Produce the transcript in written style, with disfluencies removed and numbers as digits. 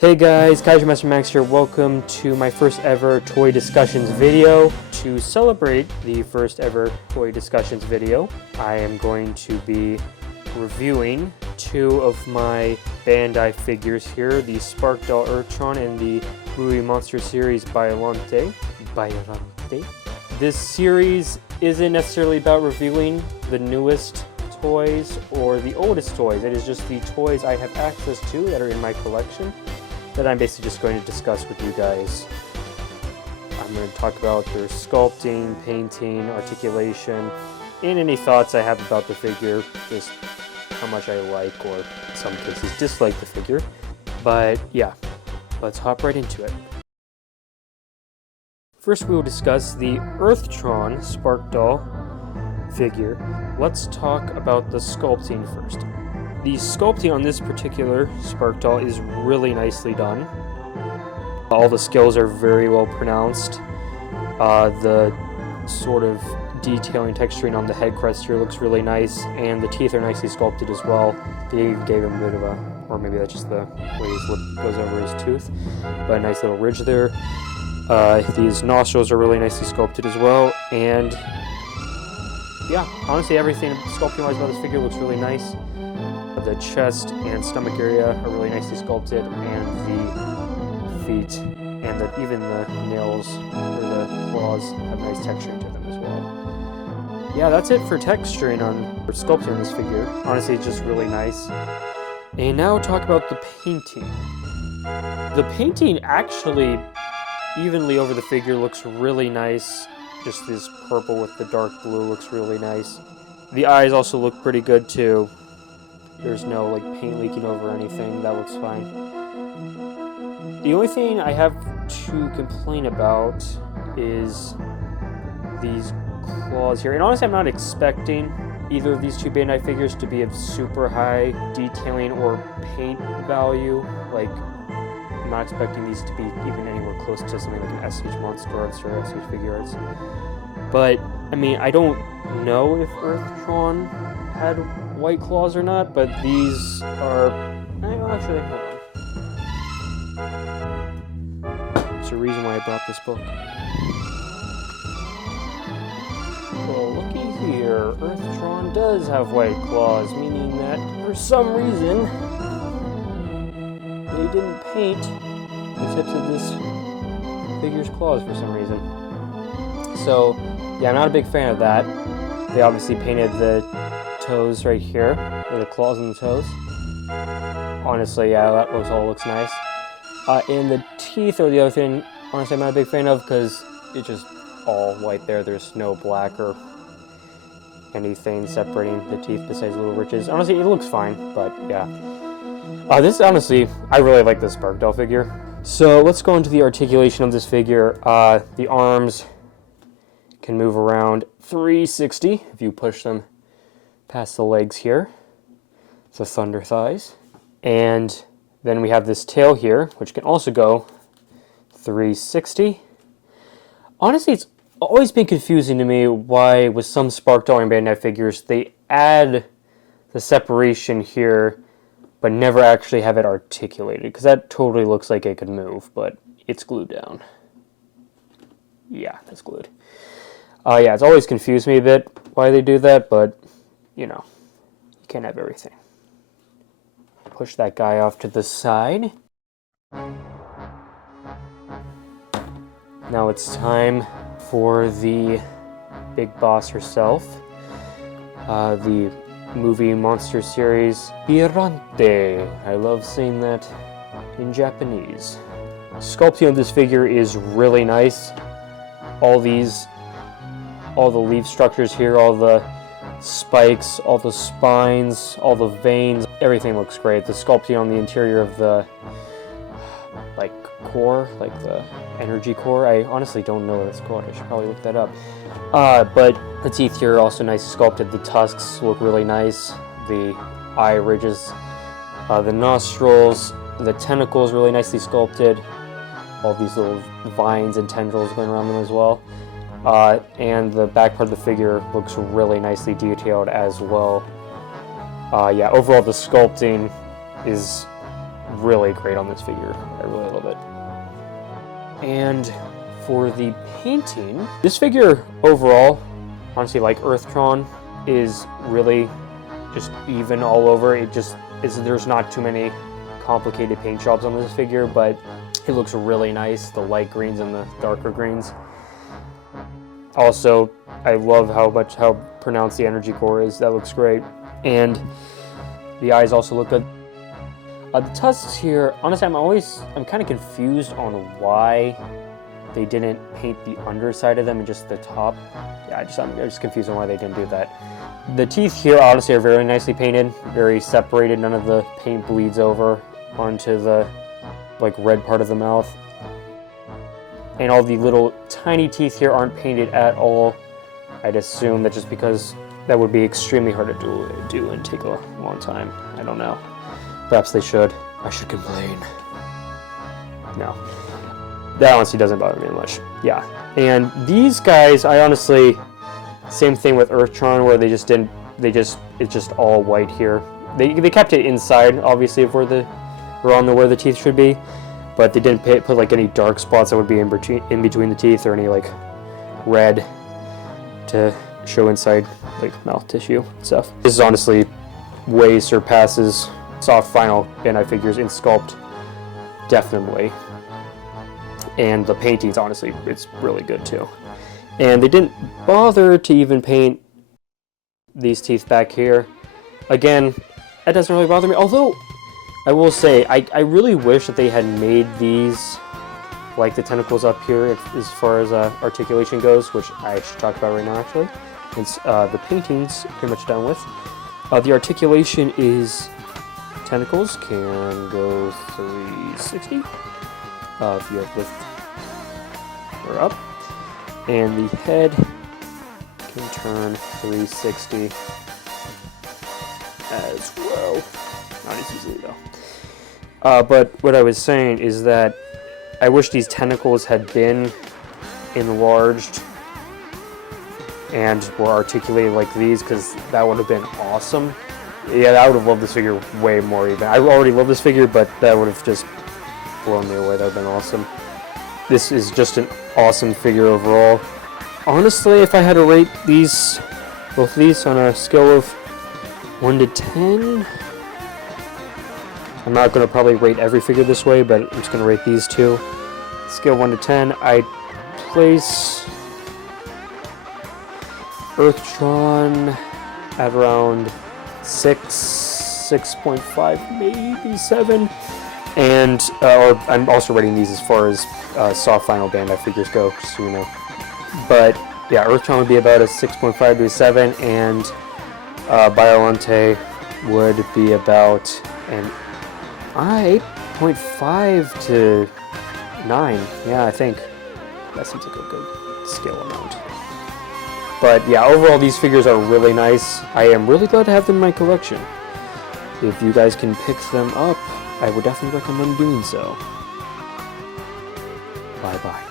Hey guys, Kaijumastermax here. Welcome to my first ever toy discussions video. To celebrate the first ever toy discussions video, I am going to be reviewing two of my Bandai figures here, the Spark Doll Earthtron and the Movie Monster Series Biollante. This series isn't necessarily about reviewing the newest toys or the oldest toys. It is just the toys I have access to that are in my collection that I'm basically just going to discuss with you guys. I'm going to talk about their sculpting, painting, articulation, and any thoughts I have about the figure, just how much I like or in some cases dislike the figure. But yeah, let's hop right into it. First we will discuss the Earthtron Spark Doll figure. Let's talk about the sculpting first. The sculpting on this particular Spark Doll is really nicely done. All the scales are very well pronounced. The sort of detailing, texturing on the head crest here looks really nice, and the teeth are nicely sculpted as well. They even gave him a bit of a, or maybe that's just the way his lip goes over his tooth, but a nice little ridge there. These nostrils are really nicely sculpted as well, and yeah, honestly everything sculpting-wise about this figure looks really nice. The chest and stomach area are really nicely sculpted, and the feet and even the nails or the claws have nice texture to them as well. Yeah, that's it for texturing or sculpting on this figure. Honestly, it's just really nice. And now we'll talk about the painting. The painting actually evenly over the figure looks really nice. Just this purple with the dark blue looks really nice. The eyes also look pretty good too. There's no like paint leaking over anything. That looks fine. The only thing I have to complain about is these claws here. And honestly, I'm not expecting either of these two Bandai figures to be of super high detailing or paint value. Like, I'm not expecting these to be even anywhere close to something like an SH Monster Arts or SH Figure Arts. But, I mean, I don't know if Earthtron had white claws or not, but these are... actually, hold on. There's a reason why I brought this book. Well, looky here. Earthtron does have white claws, meaning that for some reason they didn't paint the tips of this figure's claws for some reason. So, yeah, I'm not a big fan of that. They obviously painted the toes right here, or the claws and the toes. Honestly, yeah, that all looks nice. And the teeth are the other thing, honestly, I'm not a big fan of because it's just all white there. There's no black or anything separating the teeth besides little ridges. Honestly, it looks fine, but yeah. This, honestly, I really like this Spark Doll figure. So let's go into the articulation of this figure. The arms can move around 360 if you push them past the legs here. The thunder thighs. And then we have this tail here, which can also go 360. Honestly, it's always been confusing to me why with some Spark Doll and Bandai figures, they add the separation here, but never actually have it articulated, because that totally looks like it could move, but it's glued down. Yeah, that's glued. Yeah, it's always confused me a bit why they do that, but, you know, you can't have everything. Push that guy off to the side. Now it's time for the big boss herself, the Movie Monster Series Biollante. I love saying that in Japanese. Sculpting of this figure is really nice. All the leaf structures here, all the spikes, all the spines, all the veins, everything looks great. The sculpting on the interior of the core, like the energy core, I honestly don't know what it's called. I should probably look that up. But the teeth here are also nicely sculpted. The tusks look really nice. The eye ridges, the nostrils, the tentacles really nicely sculpted. All these little vines and tendrils going around them as well. And the back part of the figure looks really nicely detailed as well. Yeah, overall the sculpting is really great on this figure. I really love it. And for the painting, this figure overall, honestly, like Earthtron, is really just even all over. There's not too many complicated paint jobs on this figure, but it looks really nice, the light greens and the darker greens. Also, I love how pronounced the energy core is. That looks great. And the eyes also look good. The tusks here, honestly, I'm kind of confused on why they didn't paint the underside of them and just the top. Yeah, I'm just confused on why they didn't do that. The teeth here, honestly, are very nicely painted, very separated. None of the paint bleeds over onto the red part of the mouth. And all the little tiny teeth here aren't painted at all. I'd assume that just because that would be extremely hard to do and take a long time. I don't know. Perhaps they should. I should complain. No. That honestly doesn't bother me much. Yeah. And these guys, I honestly, same thing with Earthtron, where it's just all white here. They kept it inside, obviously, where the teeth should be, but they didn't put like any dark spots that would be in between the teeth, or any like red to show inside like mouth tissue and stuff. This is honestly way surpasses soft vinyl Bandai figures in sculpt, definitely. And the painting's honestly, it's really good too. And they didn't bother to even paint these teeth back here. Again, that doesn't really bother me, although I will say I really wish that they had made these like the tentacles up here as far as articulation goes, which I should talk about right now actually. It's the painting's pretty much done with. The articulation is tentacles can go 360 if you have lift or up, and the head can turn 360 as well. Not as easily though. But what I was saying is that I wish these tentacles had been enlarged and were articulated like these, because that would have been awesome. Yeah, I would have loved this figure way more even. I already love this figure, but that would have just blown me away. That would have been awesome. This is just an awesome figure overall. Honestly, if I had to rate both these on a scale of 1 to 10, I'm not going to probably rate every figure this way, but I'm just going to rate these two. Scale 1 to 10, I'd place Earthtron at around 6.5, maybe 7. And I'm also rating these as far as soft vinyl Bandai figures go, just so you know. But yeah, Earthtron would be about a 6.5 to a 7, and Biollante would be about an 8.5 to 9. Yeah, I think that seems like a good scale amount. But yeah, overall these figures are really nice. I am really glad to have them in my collection. If you guys can pick them up, I would definitely recommend doing so. Bye-bye.